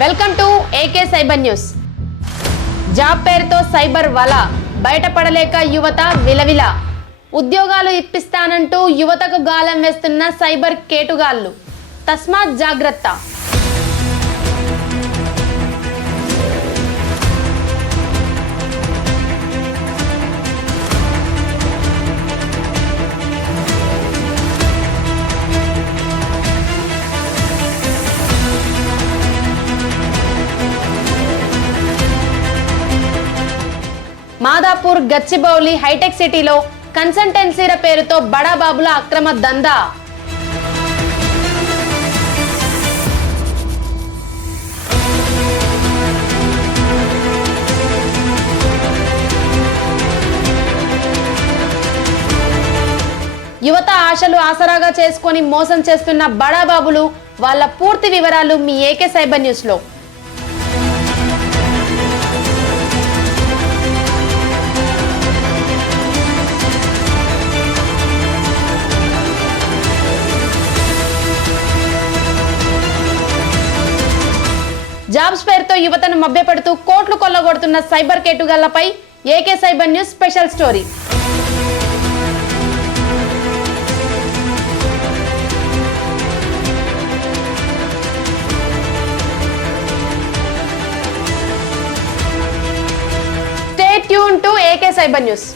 Welcome to AK cyber news. Job పేరుతో cyber వల, బయటపడలేక యువత విలవిల. ఉద్యోగాలు ఇప్పిస్తానంటూ యువతకు గాలం వేస్తున్న సైబర్ కేటుగాళ్లు, తస్మాత్ జాగ్రత్త. మాదాపూర్ గచ్చిబౌలి హైటెక్ సిటీలో కన్సల్టెన్సీల పేరుతో బడాబాబుల అక్రమ దందా. యువత ఆశలు ఆసరాగా చేసుకొని మోసం చేస్తున్న బడాబాబులు, వాళ్ళ పూర్తి వివరాలు మీ ఏకే సైబర్ న్యూస్ లో. జాబ్స్ పేరుతో యువతను మభ్యపెడుతూ కోట్లు కొల్లగొడుతున్న సైబర్ కేటుగాళ్లపై AK cyber news special story. Stay tune to AK cyber news.